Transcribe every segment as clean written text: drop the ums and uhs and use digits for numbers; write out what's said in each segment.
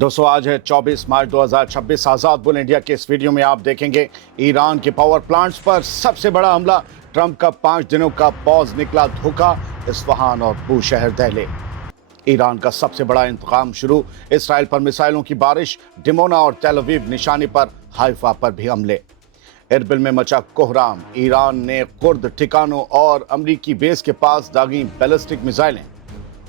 दोस्तों आज है 24 मार्च 2026। आज़ाद बुल इंडिया के इस वीडियो में आप देखेंगे ईरान के पावर प्लांट्स पर सबसे बड़ा हमला, ट्रंप का 5 दिनों का पॉज, निकला धोखा, इस्फहान और बूशहर दहले। ईरान का सबसे बड़ा इंतकाम शुरू, इसराइल पर मिसाइलों की बारिश, डिमोना और तेल अवीव निशाने पर, हाइफा पर भी हमले। इरबिल में मचा कोहराम, ईरान ने कुर्द ठिकानों और अमरीकी बेस के पास दागी बैलिस्टिक मिसाइलें।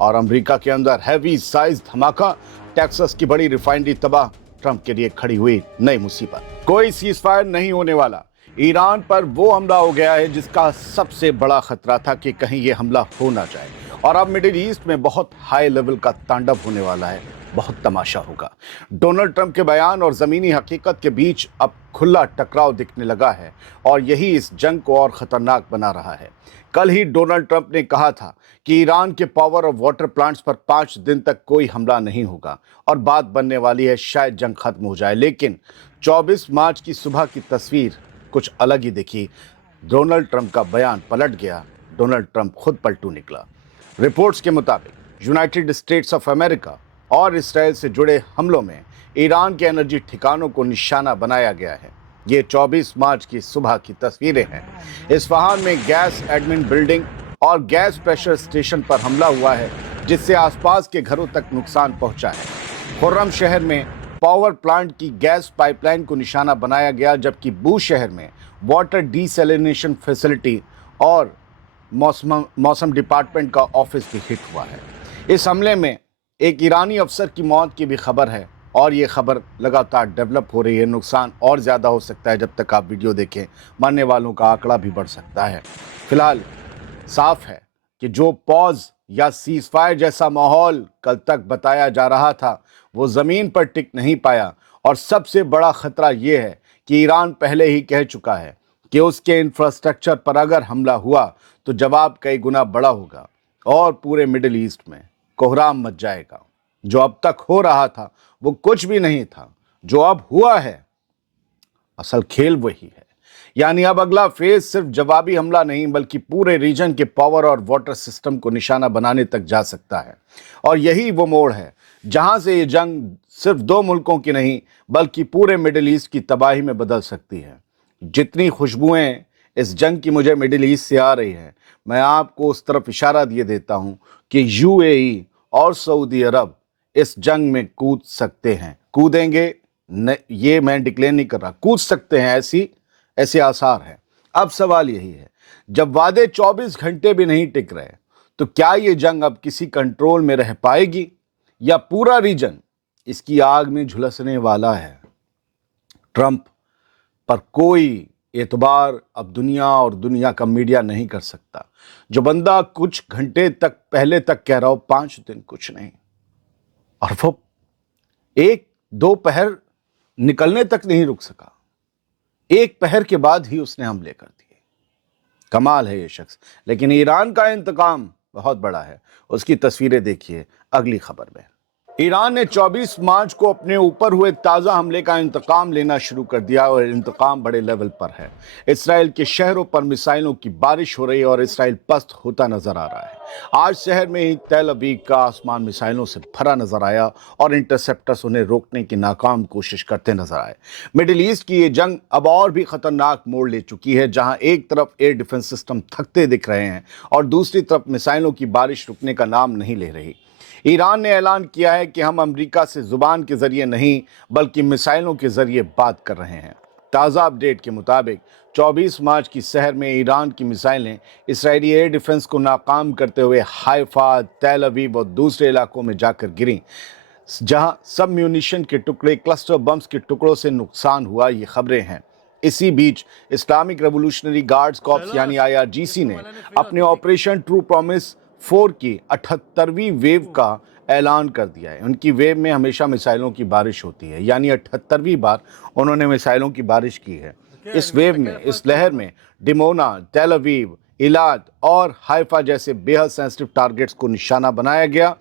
और अमेरिका के अंदर हैवी साइज धमाका, टेक्सास की बड़ी रिफाइनरी तबाह, ट्रंप के लिए खड़ी हुई नई मुसीबत। कोई सीजफायर नहीं होने वाला, ईरान पर वो हमला हो गया है जिसका सबसे बड़ा खतरा था कि कहीं ये हमला हो ना जाए। और अब मिडिल ईस्ट में बहुत हाई लेवल का तांडव होने वाला है, बहुत तमाशा होगा। डोनाल्ड ट्रंप के बयान और ज़मीनी हकीकत के बीच अब खुला टकराव दिखने लगा है और यही इस जंग को और ख़तरनाक बना रहा है। कल ही डोनाल्ड ट्रंप ने कहा था कि ईरान के पावर और वाटर प्लांट्स पर 5 दिन तक कोई हमला नहीं होगा और बात बनने वाली है, शायद जंग खत्म हो जाए। लेकिन 24 मार्च की सुबह की तस्वीर कुछ अलग ही दिखी। डोनाल्ड ट्रंप का बयान पलट गया, डोनाल्ड ट्रंप खुद पलटू निकला। रिपोर्ट्स के मुताबिक यूनाइटेड स्टेट्स ऑफ अमेरिका और इसराइल से जुड़े हमलों में ईरान के एनर्जी ठिकानों को निशाना बनाया गया है। ये 24 मार्च की सुबह की तस्वीरें हैं। इस्फहान में गैस एडमिन बिल्डिंग और गैस प्रेशर स्टेशन पर हमला हुआ है, जिससे आसपास के घरों तक नुकसान पहुंचा है। खुर्रम शहर में पावर प्लांट की गैस पाइपलाइन को निशाना बनाया गया, जबकि बूश शहर में वाटर डिसैलिनेशन फैसिलिटी और मौसम डिपार्टमेंट का ऑफिस भी हिट हुआ है। इस हमले में एक ईरानी अफसर की मौत की भी खबर है और ये खबर लगातार डेवलप हो रही है। नुकसान और ज़्यादा हो सकता है, जब तक आप वीडियो देखें मरने वालों का आंकड़ा भी बढ़ सकता है। फिलहाल साफ है कि जो पॉज या सीजफायर जैसा माहौल कल तक बताया जा रहा था, वो ज़मीन पर टिक नहीं पाया। और सबसे बड़ा ख़तरा ये है कि ईरान पहले ही कह चुका है कि उसके इंफ्रास्ट्रक्चर पर अगर हमला हुआ तो जवाब कई गुना बड़ा होगा और पूरे मिडिल ईस्ट में कोहराम मच जाएगा। जो अब तक हो रहा था वो कुछ भी नहीं था, जो अब हुआ है असल खेल वही है। यानी अब अगला फेज सिर्फ जवाबी हमला नहीं, बल्कि पूरे रीजन के पावर और वाटर सिस्टम को निशाना बनाने तक जा सकता है। और यही वो मोड़ है जहां से ये जंग सिर्फ 2 मुल्कों की नहीं, बल्कि पूरे मिडिल ईस्ट की तबाही में बदल सकती है। जितनी खुशबुएं इस जंग की मुझे मिडिल ईस्ट से आ रही है, मैं आपको उस तरफ इशारा दिए देता हूं कि यूएई और सऊदी अरब इस जंग में कूद सकते हैं। कूदेंगे ये मैं डिक्लेयर नहीं कर रहा, कूद सकते हैं, ऐसे आसार हैं। अब सवाल यही है, जब वादे 24 घंटे भी नहीं टिक रहे, तो क्या ये जंग अब किसी कंट्रोल में रह पाएगी या पूरा रीजन इसकी आग में झुलसने वाला है? ट्रंप पर कोई एतबार अब दुनिया और दुनिया का मीडिया नहीं कर सकता। जो बंदा कुछ घंटे तक पहले तक कह रहा हो 5 दिन कुछ नहीं, और वो 1-2 पहर निकलने तक नहीं रुक सका। 1 पहर के बाद ही उसने हमले कर दिए। कमाल है ये शख्स। लेकिन ईरान का इंतकाम बहुत बड़ा है, उसकी तस्वीरें देखिए अगली खबर में। ईरान ने 24 मार्च को अपने ऊपर हुए ताज़ा हमले का इंतकाम लेना शुरू कर दिया और इंतकाम बड़े लेवल पर है। इसराइल के शहरों पर मिसाइलों की बारिश हो रही है और इसराइल पस्त होता नजर आ रहा है। आज शहर में ही तेल अवीव का आसमान मिसाइलों से भरा नजर आया और इंटरसेप्टर्स उन्हें रोकने की नाकाम कोशिश करते नजर आए। मिडिल ईस्ट की ये जंग अब और भी खतरनाक मोड़ ले चुकी है, जहां एक तरफ एयर डिफेंस सिस्टम थकते दिख रहे हैं और दूसरी तरफ मिसाइलों की बारिश रुकने का नाम नहीं ले रही। ईरान ने ऐलान किया है कि हम अमेरिका से जुबान के जरिए नहीं, बल्कि मिसाइलों के जरिए बात कर रहे हैं। ताज़ा अपडेट के मुताबिक 24 मार्च की शहर में ईरान की मिसाइलें इसराइली एयर डिफेंस को नाकाम करते हुए हाइफा, तेल अवीव और दूसरे इलाकों में जाकर गिरी, जहां सब म्यूनिशन के टुकड़े, क्लस्टर बम्स के टुकड़ों से नुकसान हुआ। ये खबरें हैं। इसी बीच इस्लामिक रेवोल्यूशनरी गार्ड्स कॉर्प्स यानी IRGC ने अपने ऑपरेशन ट्रू प्रॉमिस 4 की 78वीं वेव का ऐलान कर दिया है। उनकी वेव में हमेशा मिसाइलों की बारिश होती है, यानी 78वीं बार उन्होंने मिसाइलों की बारिश की है। इस वेव में, इस लहर में डिमोना, तेल अवीव, इलाद और हाइफा जैसे बेहद सेंसिटिव टारगेट्स को निशाना बनाया गया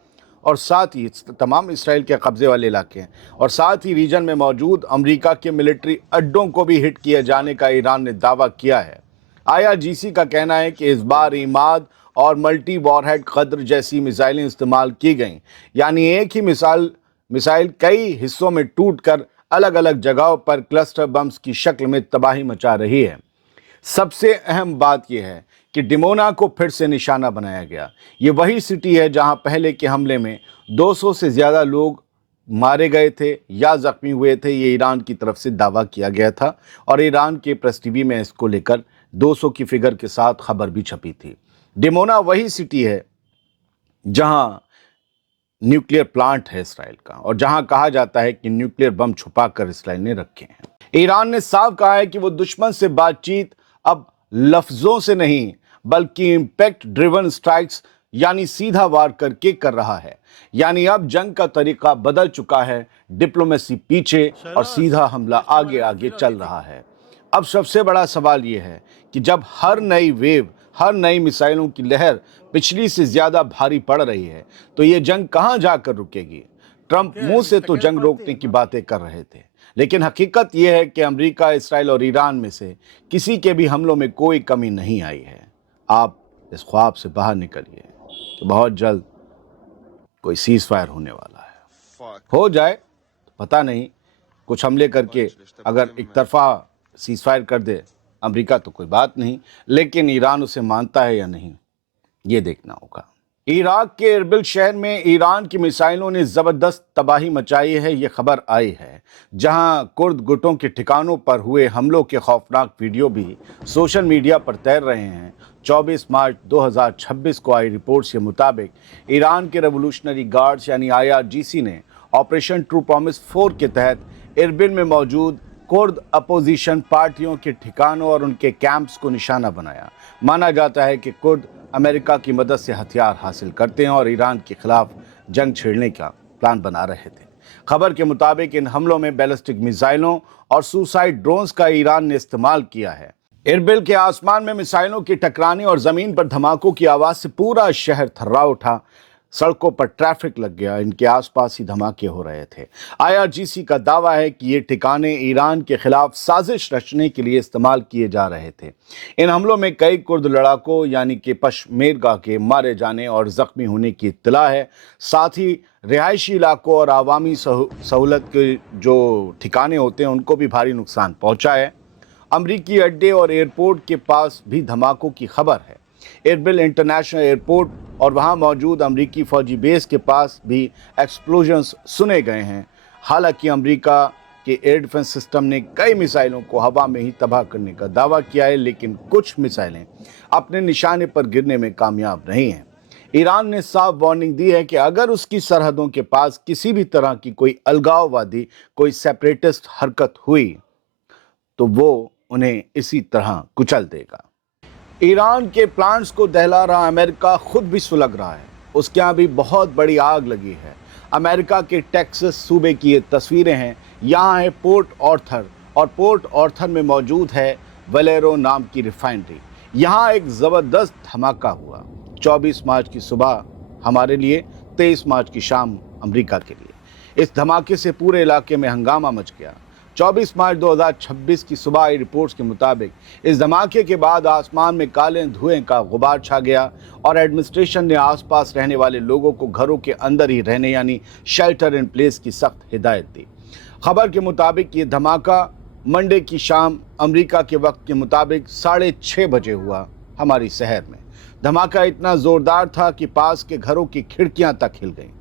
और साथ ही तमाम इसराइल के कब्जे वाले इलाके हैं और साथ ही रीजन में मौजूद अमेरिका के मिलिट्री अड्डों को भी हिट किए जाने का ईरान ने दावा किया है। IRGC का कहना है कि इस बार इमाद और मल्टी वॉरहेड कद्र जैसी मिसाइलें इस्तेमाल की गईं, यानी एक ही मिसाइल मिसाइल कई हिस्सों में टूटकर अलग अलग जगहों पर क्लस्टर बम्स की शक्ल में तबाही मचा रही है। सबसे अहम बात यह है कि डिमोना को फिर से निशाना बनाया गया। ये वही सिटी है जहां पहले के हमले में 200 से ज्यादा लोग मारे गए थे या जख्मी हुए थे। ये ईरान की तरफ से दावा किया गया था और ईरान के प्रेस टीवी में इसको लेकर 200 की फिगर के साथ खबर भी छपी थी। डिमोना वही सिटी है जहां न्यूक्लियर प्लांट है इसराइल का और जहां कहा जाता है कि न्यूक्लियर बम छुपाकर इसराइल ने रखे हैं। ईरान ने साफ कहा है कि वो दुश्मन से बातचीत अब लफ्जों से नहीं बल्कि इंपैक्ट ड्रिवन स्ट्राइक्स यानी सीधा वार करके कर रहा है। यानी अब जंग का तरीका बदल चुका है, डिप्लोमेसी पीछे और सीधा हमला आगे आगे चल रहा है। अब सबसे बड़ा सवाल यह है कि जब हर नई वेव, हर नई मिसाइलों की लहर पिछली से ज्यादा भारी पड़ रही है तो ये जंग कहां जाकर रुकेगी। ट्रंप मुंह से तो जंग रोकने की बातें कर रहे थे, लेकिन हकीकत यह है कि अमेरिका, इसराइल और ईरान में से किसी के भी हमलों में कोई कमी नहीं आई है। आप इस ख्वाब से बाहर निकलिए कि बहुत जल्द कोई सीज फायर होने वाला है। हो जाए तो पता नहीं, कुछ हमले करके अगर एक तरफा सीज फायर कर दे अमेरिका तो कोई बात नहीं, लेकिन ईरान उसे मानता है या नहीं ये देखना होगा। इराक के इरबिल शहर में ईरान की मिसाइलों ने जबरदस्त तबाही मचाई है। ये खबर आई है, जहां कुर्द गुटों के ठिकानों पर हुए हमलों के खौफनाक वीडियो भी सोशल मीडिया पर तैर रहे हैं। 24 मार्च 2026 को आई रिपोर्ट्स के मुताबिक ईरान के रेवोल्यूशनरी गार्ड्स यानी IRGC ने ऑपरेशन ट्रू प्रॉमिस 4 के तहत इरबिल में मौजूद कुर्द अपोजिशन पार्टियों के ठिकानों और उनके कैंप्स को निशाना बनाया। माना जाता है कि कुर्द अमेरिका की मदद से हथियार हासिल करते हैं और ईरान के खिलाफ जंग छेड़ने का प्लान बना रहे थे। खबर के मुताबिक इन हमलों में बैलिस्टिक मिसाइलों और सुसाइड ड्रोन्स का ईरान ने इस्तेमाल किया है। इरबिल के आसमान में मिसाइलों की टकराने और जमीन पर धमाकों की आवाज से पूरा शहर थर्रा उठा। सड़कों पर ट्रैफिक लग गया, इनके आसपास ही धमाके हो रहे थे। IRGC का दावा है कि ये ठिकाने ईरान के खिलाफ साजिश रचने के लिए इस्तेमाल किए जा रहे थे। इन हमलों में कई कुर्द लड़ाकों यानी कि पशमेरगा के मारे जाने और जख्मी होने की इत्तला है। साथ ही रिहायशी इलाकों और आवामी सहूलत के जो ठिकाने होते हैं उनको भी भारी नुकसान पहुंचा है। अमरीकी अड्डे और एयरपोर्ट के पास भी धमाकों की खबर है। इरबिल इंटरनेशनल एयरपोर्ट और वहां मौजूद अमरीकी फौजी बेस के पास भी एक्सप्लोजन्स सुने गए हैं। हालांकि अमरीका के एयर डिफेंस सिस्टम ने कई मिसाइलों को हवा में ही तबाह करने का दावा किया है, लेकिन कुछ मिसाइलें अपने निशाने पर गिरने में कामयाब नहीं हैं। ईरान ने साफ वार्निंग दी है कि अगर उसकी सरहदों के पास किसी भी तरह की कोई अलगाववादी, कोई सेपरेटिस्ट हरकत हुई तो वो उन्हें इसी तरह कुचल देगा। ईरान के प्लांट्स को दहला रहा अमेरिका खुद भी सुलग रहा है। उसके यहाँ भी बहुत बड़ी आग लगी है। अमेरिका के टेक्सास सूबे की ये तस्वीरें हैं। यहाँ है पोर्ट ऑर्थर और पोर्ट ऑर्थर में मौजूद है वलेरो नाम की रिफाइनरी। यहाँ एक ज़बरदस्त धमाका हुआ 24 मार्च की सुबह हमारे लिए, 23 मार्च की शाम अमेरिका के लिए। इस धमाके से पूरे इलाके में हंगामा मच गया। 24 मार्च 2026 की सुबह आई रिपोर्ट्स के मुताबिक इस धमाके के बाद आसमान में काले धुएं का गुबार छा गया और एडमिनिस्ट्रेशन ने आसपास रहने वाले लोगों को घरों के अंदर ही रहने यानी शेल्टर इन प्लेस की सख्त हिदायत दी। खबर के मुताबिक ये धमाका मंडे की शाम अमेरिका के वक्त के मुताबिक 6:30 बजे हुआ हमारी शहर में। धमाका इतना जोरदार था कि पास के घरों की खिड़कियां तक हिल गईं।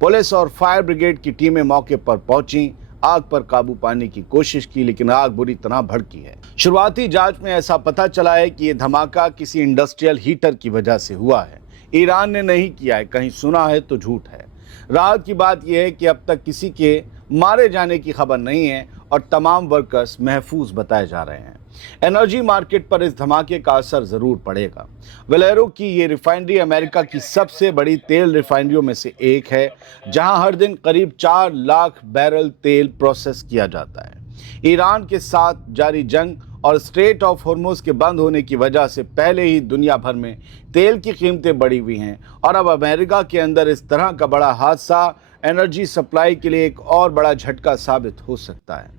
पुलिस और फायर ब्रिगेड की टीमें मौके पर पहुंची, आग पर काबू पाने की कोशिश की, लेकिन आग बुरी तरह भड़की है। शुरुआती जांच में ऐसा पता चला है कि यह धमाका किसी इंडस्ट्रियल हीटर की वजह से हुआ है। ईरान ने नहीं किया है, कहीं सुना है तो झूठ है। राहत की बात यह है कि अब तक किसी के मारे जाने की खबर नहीं है और तमाम वर्कर्स महफूज बताए जा रहे हैं। एनर्जी मार्केट पर इस धमाके का असर जरूर पड़ेगा। वलेरो की ये रिफाइनरी अमेरिका की सबसे बड़ी तेल रिफाइनरियों में से एक है, जहां हर दिन करीब 4 लाख बैरल तेल प्रोसेस किया जाता है। ईरान के साथ जारी जंग और स्ट्रेट ऑफ हॉर्मुज के बंद होने की वजह से पहले ही दुनिया भर में तेल की कीमतें बढ़ी हुई हैं और अब अमेरिका के अंदर इस तरह का बड़ा हादसा एनर्जी सप्लाई के लिए एक और बड़ा झटका साबित हो सकता है।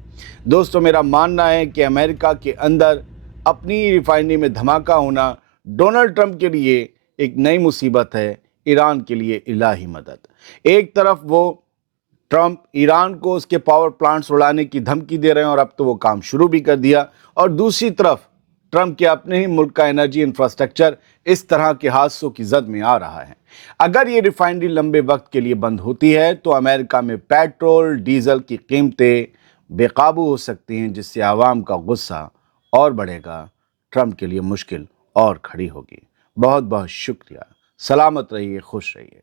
दोस्तों, मेरा मानना है कि अमेरिका के अंदर अपनी रिफाइनरी में धमाका होना डोनाल्ड ट्रंप के लिए एक नई मुसीबत है, ईरान के लिए इलाही मदद। एक तरफ वो ट्रंप ईरान को उसके पावर प्लांट्स उड़ाने की धमकी दे रहे हैं और अब तो वो काम शुरू भी कर दिया। और दूसरी तरफ ट्रंप के अपने ही मुल्क का एनर्जी इंफ्रास्ट्रक्चर इस तरह के हादसों की जद में आ रहा है। अगर ये रिफाइनरी लंबे वक्त के लिए बंद होती है तो अमेरिका में पेट्रोल डीजल की कीमतें बेकाबू हो सकती हैं, जिससे आवाम का गुस्सा और बढ़ेगा। ट्रंप के लिए मुश्किल और खड़ी होगी। बहुत बहुत शुक्रिया। सलामत रहिए, खुश रहिए।